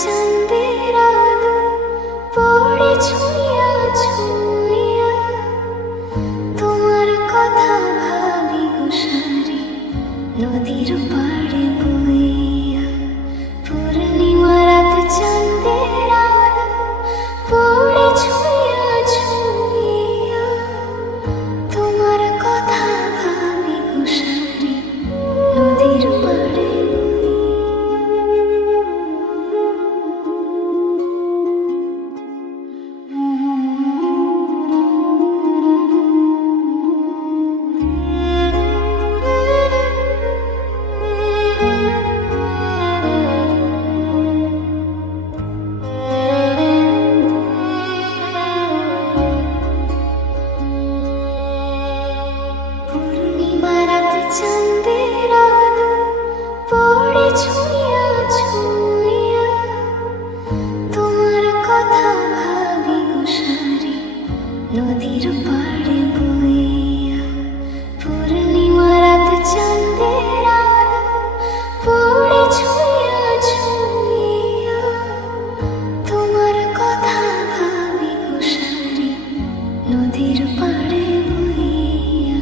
চাঁদের আলো পড়ে ছুঁইয়া ছুঁইয়া তোমার কথা ভাবি গো সারি নদীর পাড়ে বইয়া। পূর্ণিমা রাত চাঁদের আলো পড়ে ছুঁইয়া ছুঁইয়া তোমার কথা ভাবি গো সারি নদীর পাড়ে। চাঁদের আলো পড়ে ছুঁইয়া ছুঁইয়া তোমার কথা ভাবি গো সারি নদীর পাড়ে বইয়া। পূর্ণিমা রাত চাঁদের আলো পড়ে ছুঁইয়া ছুঁইয়া তোমার কথা ভাবি গো সারি নদীর পাড়ে বইয়া।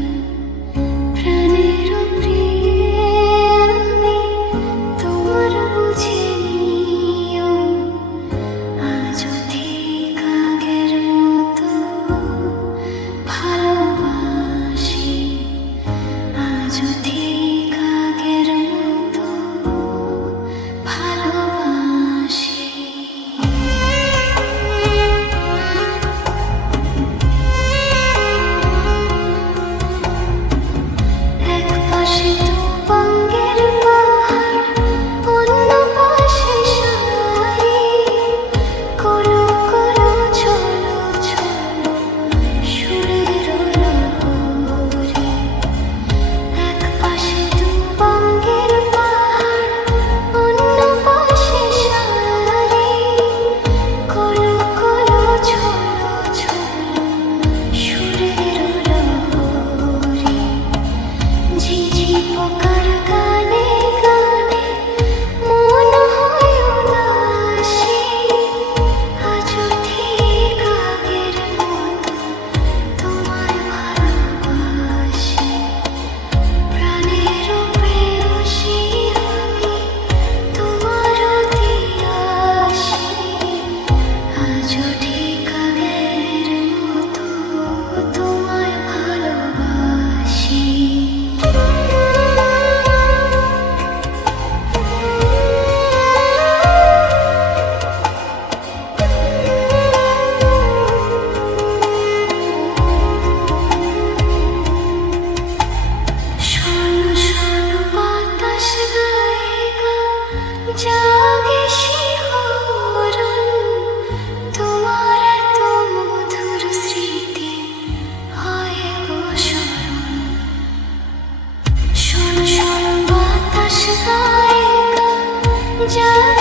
জাগে শিহরণ তোমার এত মধুর স্মৃতি হয় গো স্মরণ। শোনো শোনো বাতাস গায়ে গান জাগে